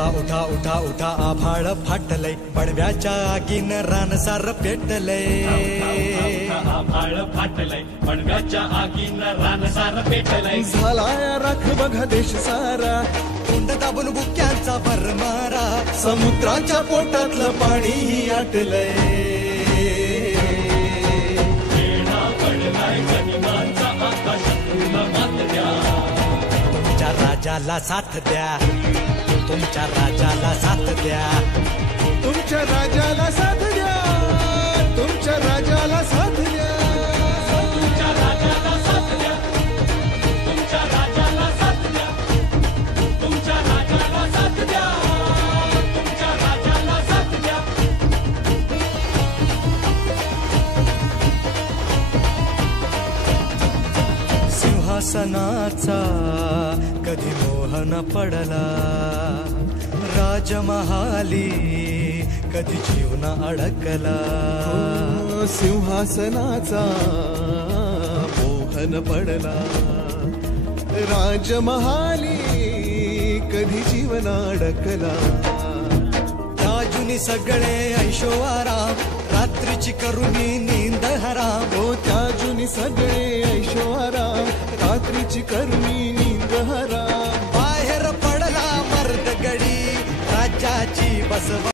उठा उठा उठा उठा आभाळ फाटलय, पडव्याच्या आगीन रानसार पेटलय. आभाळ फाटलय, पडव्याच्या आगीन रानसार पेटलय. झालाय राख बघा देश सारा, तोंड दाबून बुक्यांचा भरमारा. समुद्राच्या पोटातलं पाणी आटलय. वेढा पडलाय गनिमांचा आकाशातून मात द्या. तुमच्या राजाला साथ द्या, तुमच्या राजाला साथ द्या. तुमच्या राजाला साथ द्या, तुमच्या राजाला साथ द्या. तुमच्या राजाला साथ द्या, तुमच्या राजाला साथ द्या. तुमच्या राजाला साथ द्या, तुमच्या राजाला साथ द्या. सिंहासनाचा कधी मोह न पडला, राजमहाली कधी जीव न अडकला. सिंहासनाचा मोहन पडला, राजमहाली कधी जीवन अडकला. राजुनी सगळे ऐशो आराम, रात्रीची करुणी नींद हराम. हो त्या जुनी सगळे ऐशो आराम, रात्रीची करुणी नींद हराम. बाहेर पडला मर्द गडी, राज्याची बसवा.